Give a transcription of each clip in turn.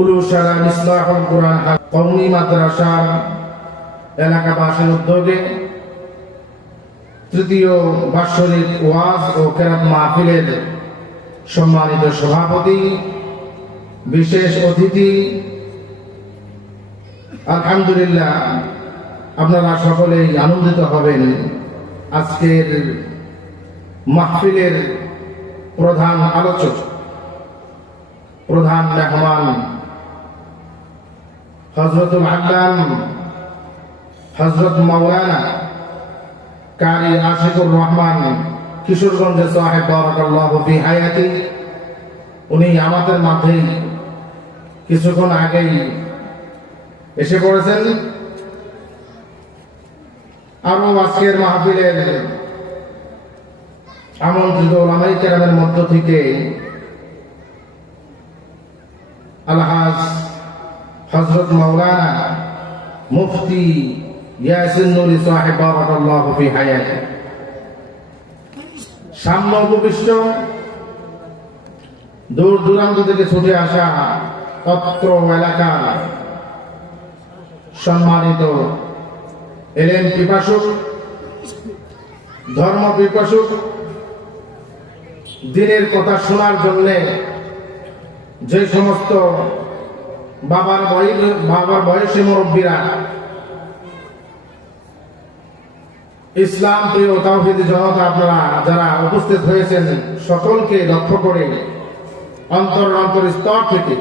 উলুশারা ইসলাহুল কুরআন কওমি মাদ্রাসার এলাকাবাসীর উদ্যোগে তৃতীয় বাৎসরিক ওয়াজ ও কেরাত মাহফিলের সম্মানিত সভাপতি, বিশেষ অতিথি, আলহামদুলিল্লাহ আপনারা সকলেই আনন্দিত হবেন। আজকের মাহফিলের প্রধান আলোচক, প্রধান মেহমান হযরতুল আল্লাম হযরত মাওলানা কারি আশিকুর রহমান কিশোরগঞ্জ সাহেব বারাকাল্লাহু ফি হায়াতি, উনি আমাদের মাঝে কিছুক্ষণ আগেই এসে পড়েছেন। আরো আজকের মাহফিলের আমন্ত্রিত উলামায়ে কেরামের মধ্য থেকে আলহাজ হযরত মাওলানা মুফতি ইয়াসিন নুরি সাহেব বারাকাল্লাহু ফি হায়াতি, সামনে উপবিষ্ট দূর দূরান্ত থেকে ছুটে আসা অত্র এলাকার সম্মানিত এলেম পিপাসুক, ধর্ম পিপাসুক, দ্বীনের কথা শোনার জন্য যে সমস্ত বাবার বয়সী মুরব্বীরা, ইসলাম প্রিয় তাওহীদি জনতা, আপনারা যারা উপস্থিত হয়েছেন সকলকে লক্ষ্য করে অন্তরস্তর থেকে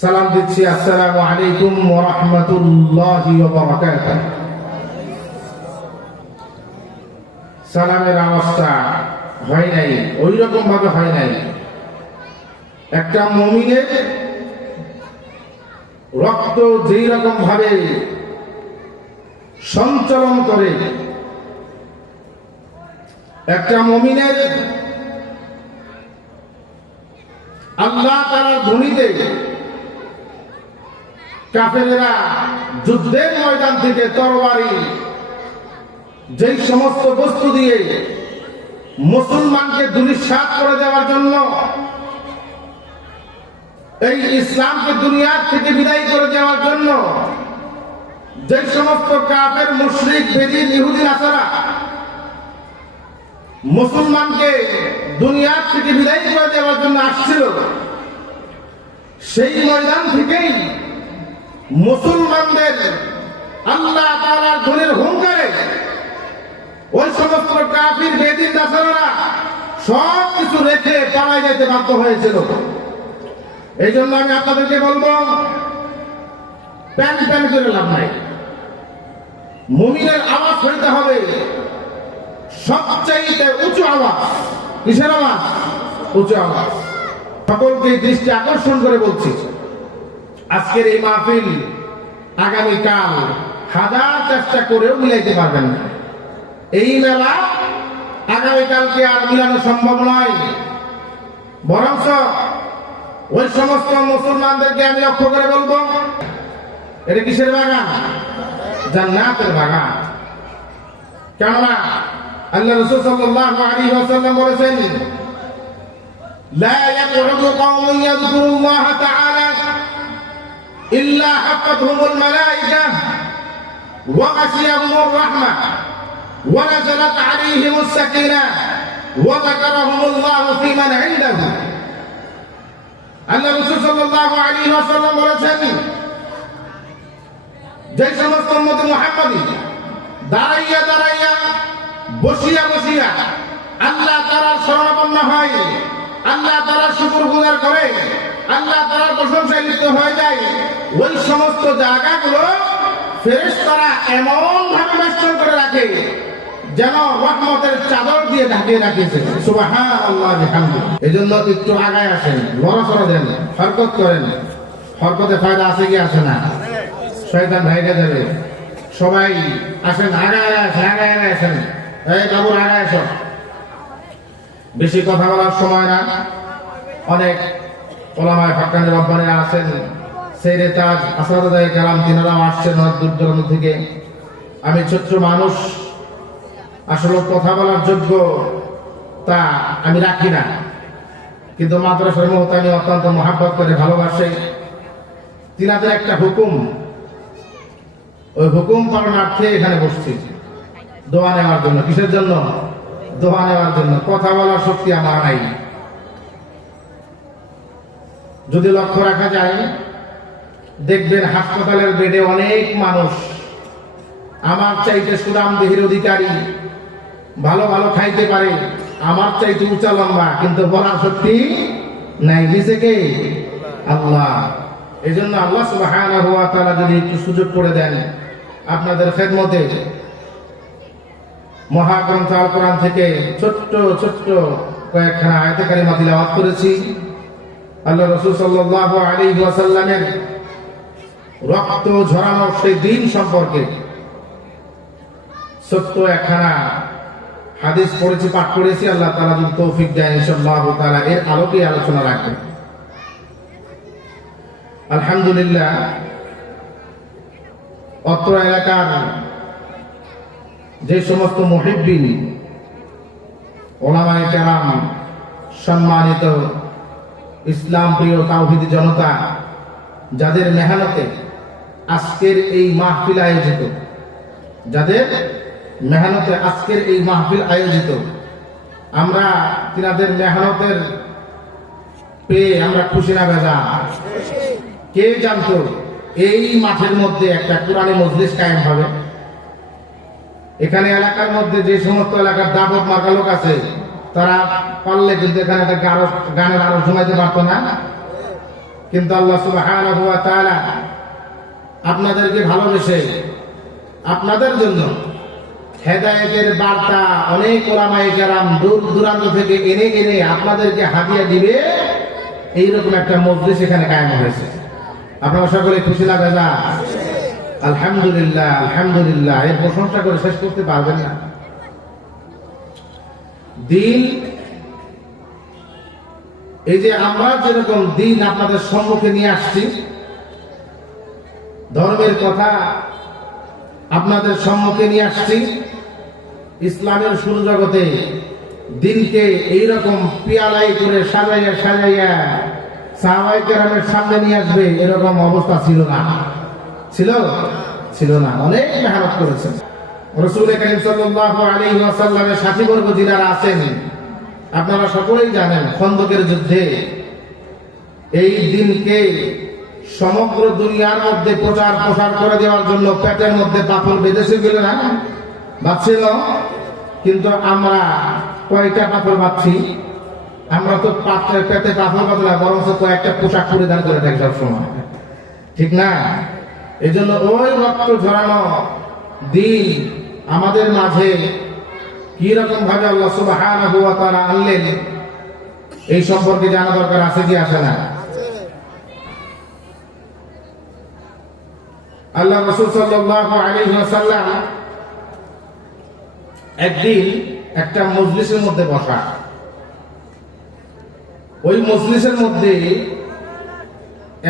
সালাম দিচ্ছি। আসসালামু আলাইকুম ওয়া রাহমাতুল্লাহি ওয়া বারাকাতুহু। সালামের আওয়াজটা হয় নাই, ওই রকম ভাবে হয় নাই। একটা মুমিনের রক্ত যেই রকম ভাবে সঞ্চালন করে, একটা মুমিনের আল্লাহ তাআলার ধ্বনিতে কাফেরেরা যুদ্ধের ময়দান থেকে তরবারি, যেই সমস্ত বস্তু দিয়ে মুসলমানকে দুলিশাত করে দেওয়ার জন্য, এই ইসলামকে দুনিয়ার থেকে বিদায় করে দেওয়ার জন্য যে সমস্ত কাফের, মুশরিক, বেদিন, ইহুদি, নাসারা মুসলমানকে দুনিয়ার থেকে বিদায় করে দেওয়ার জন্য আসছিল, সেই ময়দান থেকেই মুসলমানদের আল্লাহ তাআলার ধ্বনির হুঙ্কারে ওই সমস্ত কাফির, বেদিন, নাসারারা সব কিছু রেখে পালায় যেতে বাধ্য হয়েছিল। এই জন্য আমি আপনাদেরকে বলবো, প্যান করে লাভ নাই। মুমিনের আওয়াজ হইতে হবে সবচাইতে উঁচু আওয়াজ। কিসের আওয়াজ? উঁচু আওয়াজ। সকলকে দৃষ্টি আকর্ষণ করে বলছি, আজকের এই মাহফিল আগামীকাল হাজার চেষ্টা করেও মিলাইতে পারবেন না। এই মেলা আগামীকালকে আর মিলানো সম্ভব নয়। বরঞ্চ ওই সমস্ত মুসলমানদেরকে আমি লক্ষ্য করে বলবো, এটা কিসের বাগান? জান্নাতের বাগান। কেননা আল্লাহ রাসূল সাল্লাল্লাহু আলাইহি ওয়াসাল্লাম বলেছেন, লা ইয়াকউদু কওমুন ইয়াযকুরুল্লাহ তাআলা ইল্লা হাফাতহুমুল মালায়েকা ওয়া গাশিয়াহুমুর রাহমাহ ওয়া নাযালাত আলাইহিmus সাকিনাহ ওয়া যাকারাহুমুল্লাহু ফীমান ইনদাহু। আল্লাহ রাসূল সাল্লাল্লাহু আলাইহি ওয়াসাল্লাম বলেছেন, যে সমস্ত উম্মত মুহাম্মাদী দাঁড়াইয়া বসিয়া আল্লাহ তাআলার শরণাপন্ন হয়, আল্লাহ তাআলার শুকরগুজার করে, আল্লাহ তাআলার প্রশংসায় লিপ্ত হয়ে যায়, ওই সমস্ত জায়গাগুলো ফেরেশতারা এমন ভাবে বেষ্টন করে রাখে যেন রহমতের চাদর দিয়ে ঢাকিয়ে রাখিয়েছে। সুবহানাল্লাহ বিহামদিহি। এজন্য একটু আগায় আসেন, লড়াচড়া দেন, হরকত করেন। হরকতে ফায়দা আছে কি আসে না? শয়তান ভাইরা যাবে। সবাই আসেন, আগায় আসেন। এই বাবু আগায় আসো। বেশি কথা বলার সময় না। অনেক ওলামায়ে হক্কানি রব্বানিরা আছেন, সেরে তাজ আসাদুল্লাহ কালাম, তিনারাও আসছেন দূর দূরান্ত থেকে। আমি ছোট্ট মানুষ, আসলে কথা বলার যোগ্য তা আমি রাখি না। কিন্তু মাদ্রাসার মুহতামি অত্যন্ত মহাব্বত করে ভালোবাসে। তিনাদের একটা হুকুম, ওই হুকুম পালনার্থে এখানে বসছি দোয়া নেওয়ার জন্য। কিসের জন্য? দোয়া নেওয়ার জন্য। কথা বলার শক্তি আমার নাই। যদি লক্ষ্য রাখা যায়, দেখবেন হাসপাতালের বেডে অনেক মানুষ আমার চাইতে সুনামদেহের অধিকারী, ভালো ভালো খাইতে পারে, আমার চাইতে উঁচা লম্বা, কিন্তু বলার শক্তি নাই। নিজেকে আল্লাহ। এই জন্য আল্লাহ সুবহানাহু ওয়া তাআলা যদি একটু সুযোগ করে দেন আপনাদের খেদমতে, মহাগ্রন্থ আল কোরআন থেকে ছোট্ট ছোট্ট কয়েকখানা আয়াতে কারিমা তিলাওয়াত করেছি। আল্লাহ রাসূল সাল্লাল্লাহু আলাইহি ওয়াসাল্লামের রক্ত ঝরানোর সেই দিন সম্পর্কে ছোট্ট একখানা হাদিস পড়েছি, পাঠ করেছি। আল্লাহ তাআলা যদি তৌফিক দেন ইনশাআল্লাহ তাআলা এর আলোকে আলোচনা রাখবেন। আলহামদুলিল্লাহ, অত্র এলাকার যে সমস্ত মুহিব্বিন, ওলামায়ে কেরাম, সম্মানিত ইসলাম প্রিয় তাওহীদি জনতা, যাদের মেহনতে আজকের এই মাহফিল আয়োজিত, যাদের মেহনতে আজকের এই মাহফিল আয়োজিত, আমরা তিনাদের মেহনতের পেয়ে আমরা খুশি না বেজা? কে জানতো এই মাঠের মধ্যে একটা কোরআনী মজলিস কায়েম হবে? এখানে এলাকার মধ্যে যে সমস্ত এলাকার দাবত মার্কা লোক আছে, তারা পারলে কিন্তু এখানে একটা গানের আরো জমাইতে পারতো না। কিন্তু আল্লাহ সুবহানাহু ওয়া তাআলা আপনাদেরকে ভালোবেসে আপনাদের জন্য হেদায়েতের বার্তা অনেক ওলামায়ে কেরাম দূর দূরান্ত থেকে এনে এনে আপনাদেরকে হাদিয়া দিবে, এইরকম একটা মজলিস এখানে কায়েম হয়েছে। আপনারা সকলে খুশি না বেজা? আলহামদুলিল্লাহ, আলহামদুলিল্লাহ। এর প্রশংসা করে শেষ করতে পারবেন না। দিন, এই যে আমরা যেরকম দিন আপনাদের সম্মুখে নিয়ে আসছি, ধর্মের কথা আপনাদের সম্মুখে নিয়ে আসছি, ইসলামের শুরু জগতে দিনকে এইরকম পিয়ালাই করে সাজাইয়া সাজাইয়া সাহাবায়ে কেরামের সামনে নিয়ে আসবে, এরকম অবস্থা ছিল না। ছিল না। অনেক মেহনত করেছেন। রাসূল কারীম সাল্লাল্লাহু আলাইহি ওয়াসাল্লামের সাথীবর্গ যারা আছেন, আপনারা সকলেই জানেন, খন্দকের যুদ্ধে এই দিনকে সমগ্র দুনিয়ার মধ্যে প্রচার প্রসার করে দেওয়ার জন্য পেটের মধ্যে পাথর বেঁধেছে গেলে না বাঁচছিল। কিন্তু আমরা কয়টা পাথর বাঁধছি? আমরা তো পেটে পাথর বাঁধে না, বরং কয়েকটা পোশাক পরিধান করে থাকি সবসময়, ঠিক না? এই জন্য ওই রক্ত ঝরানো দিন আমাদের মাঝে কি রকম ভাবে আল্লাহ সুবহানাহু ওয়া তাআলা আনলেন, এই সম্পর্কে জানা দরকার আছে কি আসে না? আল্লাহ রাসূল সাল্লাল্লাহু আলাইহি ওয়াসাল্লাম একদিন একটা মজলিসের মধ্যে বসা। ওই মজলিসের মধ্যে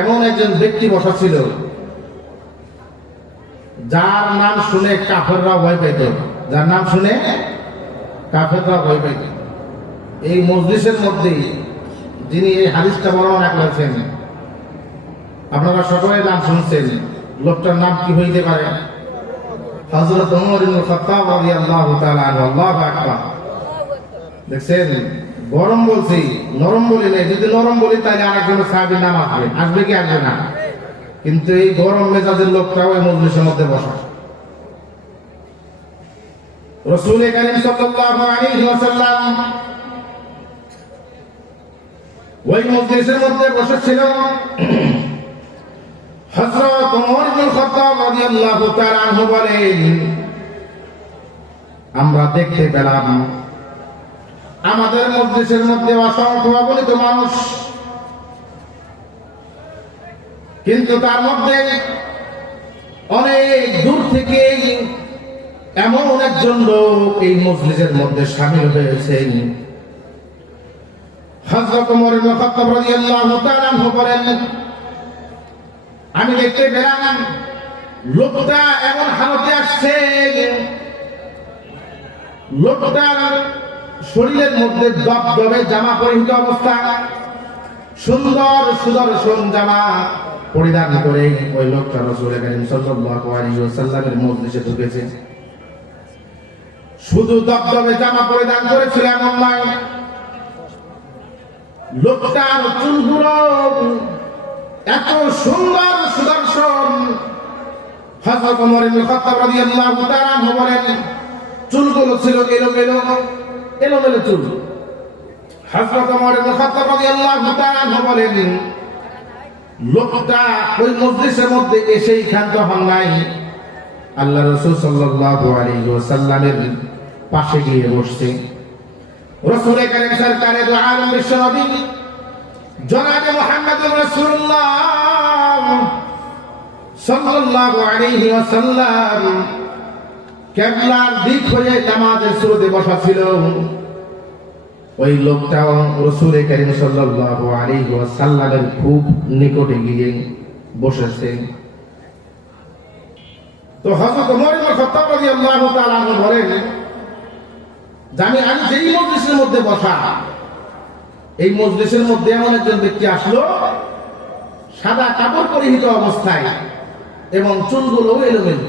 এমন একজন ব্যক্তি বসা ছিল যার নাম শুনে কাফেররা ভয় পেত। যার নাম শুনে কাফেররা ভয় পেত। এই মজলিসের মধ্যে যিনি এই হাদিসটা বর্ণনা করেছেন, আপনারা সকলের নাম শুনছেন। লোকটার নাম কি হইতে পারে? হযরত ওমর ইবনে খাত্তাব রাদিয়াল্লাহু তাআলা আনহু। আল্লাহু আকবার। দেখছেন, গরম বলছি, নরম বলি নাই। যদি নরম বলি তাহলে আরেকজন সাহাবীর নাম আসবে কি আসবে না? কিন্তু এই গরম মেজাজের লোকটা ওই মজলিসের মধ্যে বসা। রাসূল কারীম সাল্লাল্লাহু আলাইহি ওয়াসাল্লাম ওই মজলিসের মধ্যে বসেছিল। হযরত ওমর ইবনে খাত্তাব রাদিয়াল্লাহু তাআলা আনহু বলেন, আমরা দেখতে পেলাম আমাদের মজলিসের মধ্যে অসংখ্য অগণিত মানুষ, কিন্তু তার মধ্যে অনেক দূর থেকে এমন একজন লোক এই মজলিসের মধ্যে শামিল হয়েছেন। হযরত ওমর ইবনে খাত্তাব রাদিয়াল্লাহু তাআলা আনহু বলেন, আমি দেখতে পেলাম লোকটা এমন হালতে আসছে, লোকটার শরীরের মধ্যে দবদবে জামা পরিহিত অবস্থা, সুন্দর সুদর্শন জামা পরিধান করে ওই লোকটা রাসূল করিম সাল্লাল্লাহু আলাইহি ওয়াসাল্লামের মজলিসে ঢুকেছে। শুধু দবদবে জামা পরিধান করেছিল এমন নয়, লোকটার চুলগুলো এত সুন্দর সুদর্শন। হযরত ওমর ইবনে খাত্তাব রাদিয়াল্লাহু তাআলা আনহু বলেন, চুলগুলো ছিল এলোমেলো চুল। হযরত ওমর ইবনে খাত্তাব রাদিয়াল্লাহু তাআলা আনহু বলেন, লোকটা ওই মজলিসের মধ্যে এসেই ক্ষান্ত হন নাই, আল্লাহ রাসূল সাল্লাল্লাহু আলাইহি ওয়াসাল্লামের পাশে গিয়ে বসছে। রাসূল করিম সরকারে দু আলম বিশ্বনবী জনাবে মুহাম্মদুর রাসূলুল্লাহ সাল্লাল্লাহু আলাইহি ওয়াসাল্লাম কিবলার দিক হয়ে নামাজের শুরুতে বসা ছিল। ওই লোকটাও রাসূল করিম সাল্লাল্লাহু আলাইহি ওয়াসাল্লামের খুব নিকটে গিয়ে বসেছে। তো হযরত ওমর ইবনে খাত্তাব রাদিয়াল্লাহু তাআলা আনহু বলেন, আমি যেই মজলিসের মধ্যে বসা, এই মজলিসের মধ্যে এমন একজন ব্যক্তি আসলো, সাদা কাপড় পরিহিত অবস্থায় এবং চুলগুলো এলোমেলো।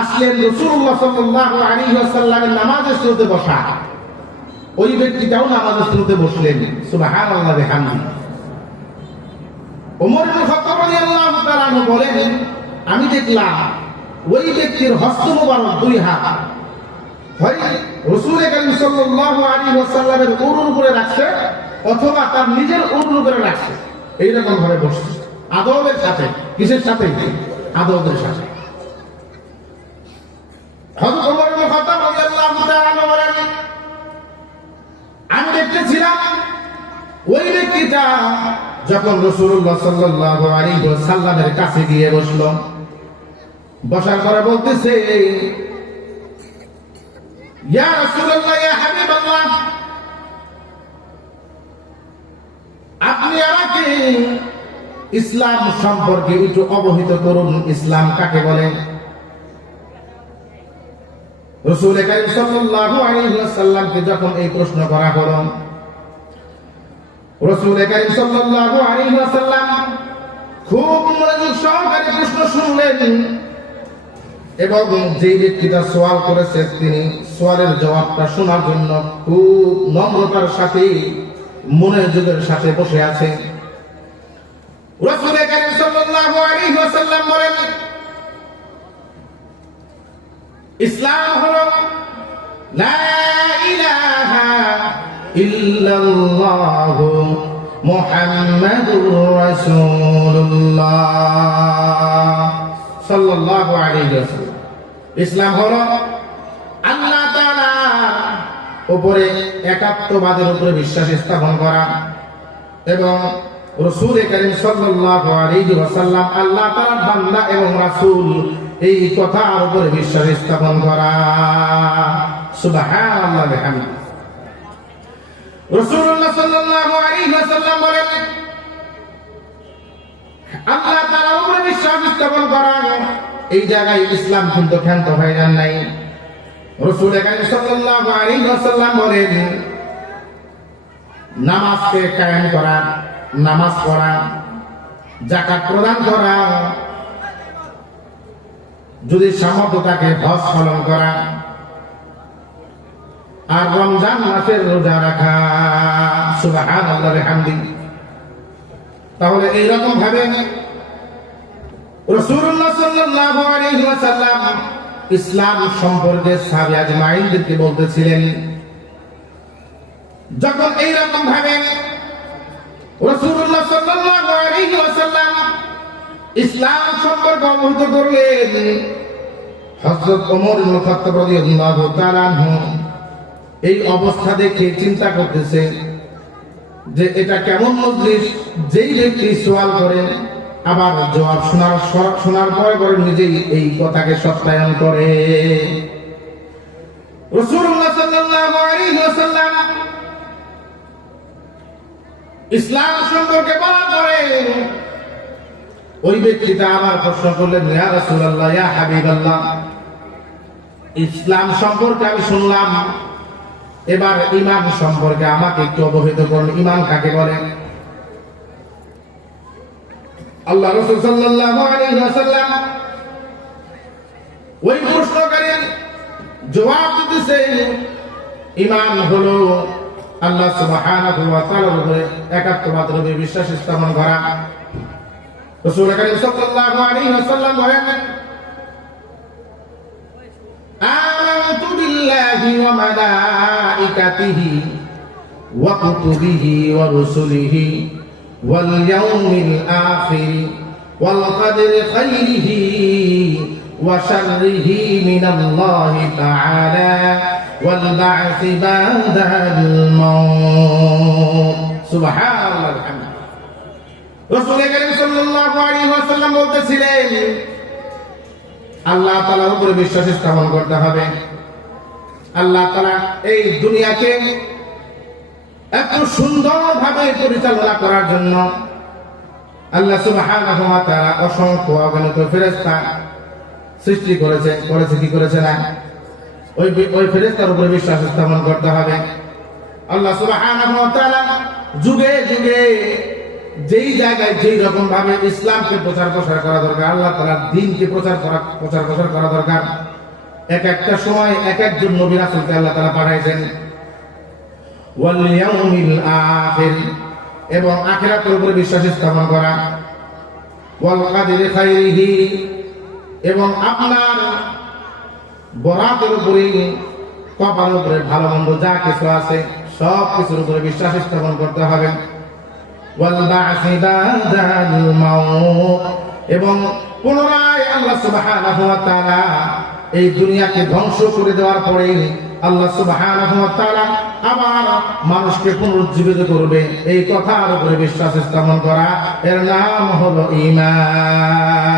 আসলেন রাসূলুল্লাহ সাল্লাল্লাহু আলাইহি ওয়াসাল্লামের নামাজের শুরুতে বসা। ওই ব্যক্তিটাও নামাজের শুরুতে বসলেন। সুবহানাল্লাহ ওয়া বিহামদিহি। ওমর ইবনে খাত্তাব রাদিয়াল্লাহু তাআলা আনহু বলেন, আমি দেখলাম ওই ব্যক্তির হস্ত মোবারক দুই হাত হয় রাসূল করিম সাল্লাল্লাহু আলাইহি ওয়াসাল্লামের উরুর উপরে রাখছে অথবা তার নিজের উরুর উপরে রাখছে, এইরকম ভাবে বসছে আদবের সাথে। কিসের সাথে? আদবের সাথে। হযরত ওমর ইবনে খাত্তাব রাদিয়াল্লাহু তাআলা আনহু বলেন, আমি দেখতেছিলাম ওই ব্যক্তিটা যখন রাসূলুল্লাহ সাল্লাল্লাহু আলাইহি ওয়াসাল্লামের কাছে গিয়ে বসলো, বসার পরে বলতেছে, ইয়া রাসূলুল্লাহ, ইয়া হাবিবাল্লাহ, আপনি আমাকে ইসলাম সম্পর্কে একটু অবহিত করুন, ইসলাম কাকে বলে? রাসূল করিম সাল্লাল্লাহু আলাইহি ওয়াসাল্লামকে যখন এই প্রশ্ন করা হলো, রাসূল করিম সাল্লাল্লাহু আলাইহি ওয়াসাল্লাম খুব মনোযোগ সহকারে প্রশ্ন শুনলেন এবং যে ব্যক্তিটা সওয়াল করেছে তিনি সওয়ালের জবাবটা শোনার জন্য খুব নম্রতার সাথে মনোযোগের সাথে বসে আছে। রাসূল করিম সাল্লাল্লাহু আলাইহি ওয়াসাল্লাম বলেন, ইসলাম হলো লা ইলাহা ইল্লাল্লাহ মুহাম্মাদুর রাসূলুল্লাহ সাল্লাল্লাহু আলাইহি ওয়াসাল্লাম। ইসলাম হলো আল্লাহ তাআলার উপরে একাত্মবাদের উপরে বিশ্বাস স্থাপন করা এবং রাসূল করিম সাল্লাল্লাহু আলাইহি ওয়াসাল্লাম আল্লাহ তাআলার বান্দা এবং রাসূল, এই কথার উপরে বিশ্বাস স্থাপন করা। সুবহানাল্লাহ ওয়া বিহামদিহি। রাসূলুল্লাহ সাল্লাল্লাহু আলাইহি ওয়াসাল্লাম বলেন, আল্লাহ তাআলার উপরে বিশ্বাস স্থাপন করা, এই জায়গায় ইসলাম কিন্তু ক্ষান্ত হয়ে যান নাই। রাসূল করিম সাল্লাল্লাহু আলাইহি ওয়াসাল্লাম বলেন, নামাজকে কায়েম করা, নামাজ পড়া, যাকাত প্রদান করা, যদি সামর্থ্য থাকে হজ পালন করা, আর রমজান মাসের রোজা রাখা। সুবহানাল্লাহ ওয়া বিহামদিহি। তাহলে এইরকম ভাবে রাসূলুল্লাহ সাল্লাল্লাহু আলাইহি ওয়াসাল্লাম ইসলাম সম্পর্কে সাহাবী আজমাইনদেরকে বলতেছিলেন। যখন এইরকম ভাবে রাসূলুল্লাহ সাল্লাল্লাহু আলাইহি ওয়াসাল্লাম ইসলাম সম্পর্কে অবহিত করলেন, হযরত ওমর ইবনে খাত্তাব রাদিয়াল্লাহু তাআলা আনহু এই অবস্থা দেখে চিন্তা করতেছে যে এটা কেমন মজলিস, যেই ব্যক্তি সওয়াল করেন আবার জবাব শোনার পরে নিজেই এই কথাকে সত্যায়ন করে। রাসূলুল্লাহ সাল্লাল্লাহু আলাইহি ওয়াসাল্লাম ইসলাম সম্পর্কে বলার পরে ওই ব্যক্তিটা আবার প্রশ্ন করলেন, ইয়া রাসূলুল্লাহ, ইয়া হাবিবাল্লাহ, ইসলাম সম্পর্কে আমি শুনলাম, এবার ঈমান সম্পর্কে আমাকে একটু অবহিত করুন, ঈমান কাকে বলে? আল্লাহ রাসূল সাল্লাল্লাহু আলাইহি ওয়াসাল্লাম ওই প্রশ্নকারীর জবাব দিতেছেন, ঈমান হলো আল্লাহ সুবহানাহু ওয়া তাআলার উপরে একাত্মবাদের বিশ্বাস স্থাপন করা। রাসূল কারীম সাল্লাল্লাহু আলাইহি ওয়াসাল্লাম বলেন, আমানতু বিল্লাহি ওয়া মালাইকাতিহি ওয়া কুতুবিহি ওয়া রুসুলিহি ওয়াল ইয়াউমিল আখির ওয়াল কদরি খাইরিহি ওয়া শাররিহি মিনাল্লাহি তাআলা ওয়াল বা'থি বা'দাল মাউত। সুবহানাল্লাহ আলহামদুলিল্লাহ। রাসূল কারীম সাল্লাল্লাহু আলাইহি ওয়াসাল্লাম বলতেছিলেন, আল্লাহ তাআলার উপরে বিশ্বাস স্থাপন করতে হবে। আল্লাহ তাআলা এই দুনিয়াকে এত সুন্দরভাবে পরিচালনা করার জন্য আল্লাহ সুবহানাহু ওয়া তাআলা অসংখ্য অগণিত ফেরেশতা সৃষ্টি করেছে কি করেছে না? ওই ফেরেশতার উপরে বিশ্বাস স্থাপন করতে হবে। আল্লাহ সুবহানাহু ওয়া তাআলা যুগে যুগে যেই জায়গায় যেই রকম ভাবে ইসলামকে প্রচার প্রসার করা দরকার, আল্লাহ তাআলার দ্বীনকে প্রচার প্রসার করা দরকার, এক একটা সময় এক একজন নবী রাসূলকে আল্লাহ তাআলা পাঠাইছেন। ওয়াল ইয়াউমিল আখির, এবং আখিরাতের উপরে বিশ্বাস স্থাপন করা। ওয়াল কদরি খাইরিহি, এবং আপনার বরাতের উপরে, কপালের উপরে ভালো মন্দ যা কিছু আছে সব কিছুর উপরে বিশ্বাস স্থাপন করতে হবে। ওয়াল বা'থি বা'দাল মাউত, এবং পুনরায় আল্লাহ সুবহানাহু ওয়া তাআলা এই দুনিয়াকে ধ্বংস করে দেওয়ার পরে আল্লাহ সুবহানাহু ওয়া তাআলা আবার মানুষকে পুনরুজ্জীবিত করবে, এই কথার উপরে বিশ্বাস স্থাপন করা, এর নাম হলো ঈমান।